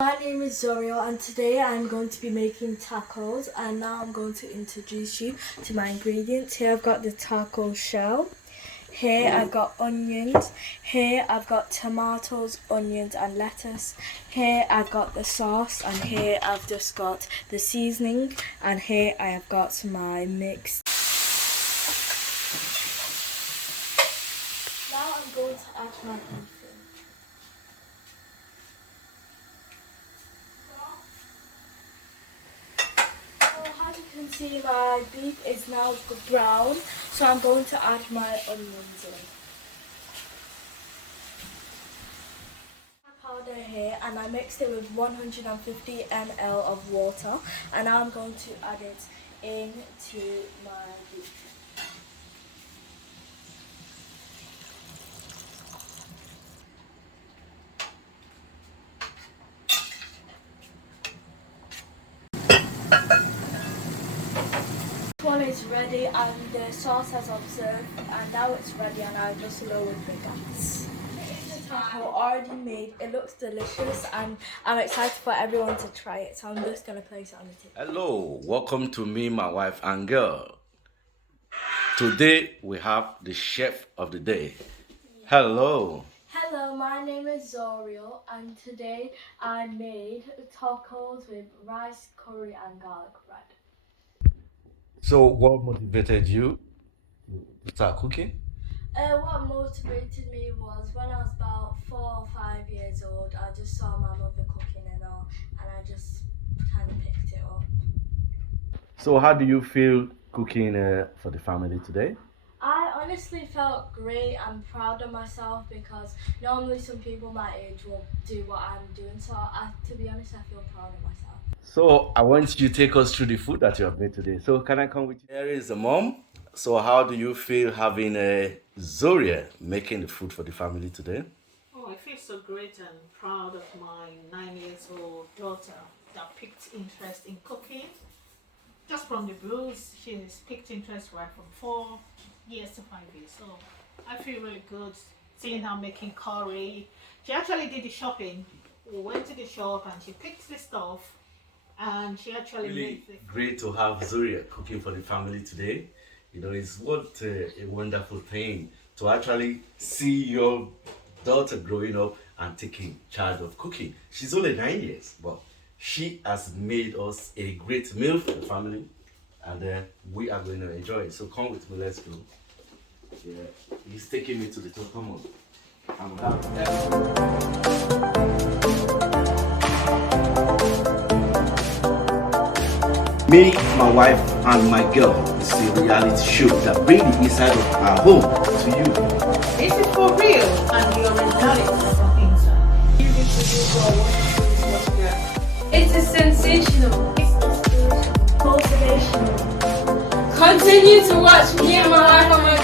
My name is Zoriel and today I'm going to be making tacos, and now I'm going to introduce you to my ingredients. Here I've got the taco shell. Here I've got onions. Here I've got tomatoes, onions and lettuce. Here I've got the sauce, and here I've just got the seasoning, and here I have got my mix. Now I'm going to add my beef. As you can see, my beef is now brown, so I'm going to add my onions in. Powder here, and I mixed it with 150 ml of water, and now I'm going to add it into my beef. One is ready and the sauce has observed, and now it's ready and I just lowered the gas. The taco already made, it looks delicious and I'm excited for everyone to try it, so I'm just going to place it on the table. Hello, welcome to me, my wife and girl. Today we have the chef of the day. Hello. Hello, my name is Zoriel and today I made tacos with rice, curry and garlic bread. So what motivated you to start cooking? What motivated me was when I was about 4 or 5 years old, I just saw my mother cooking and all, and I just kind of picked it up. So how do you feel cooking for the family today? I honestly felt great and proud of myself because normally some people my age won't do what I'm doing, so to be honest, I feel proud of myself. So I want you to take us through the food that you have made today. So can I come with you? Here is the mom. So how do you feel having Zoria making the food for the family today? Oh, I feel so great and proud of my 9-year-old daughter that picked interest in cooking. Just from the bruise, she's picked interest right from 4 years to 5 years. So I feel really good seeing her making curry. She actually did the shopping. We went to the shop and she picked the stuff and she actually Really made the great to have Zoria cooking for the family today. You know, it's what a wonderful thing to actually see your daughter growing up and taking charge of cooking. She's only 9 years, but she has made us a great meal for the family, and we are going to enjoy it. So come with me, let's go. Yeah, he's taking me to the top. Come on. I'm happy. Me, my wife, and my girl is a reality show that brings the inside of our home to you. This is for real and the originality from inside. It's a sensational. Motivational. Continue to watch me and my life on my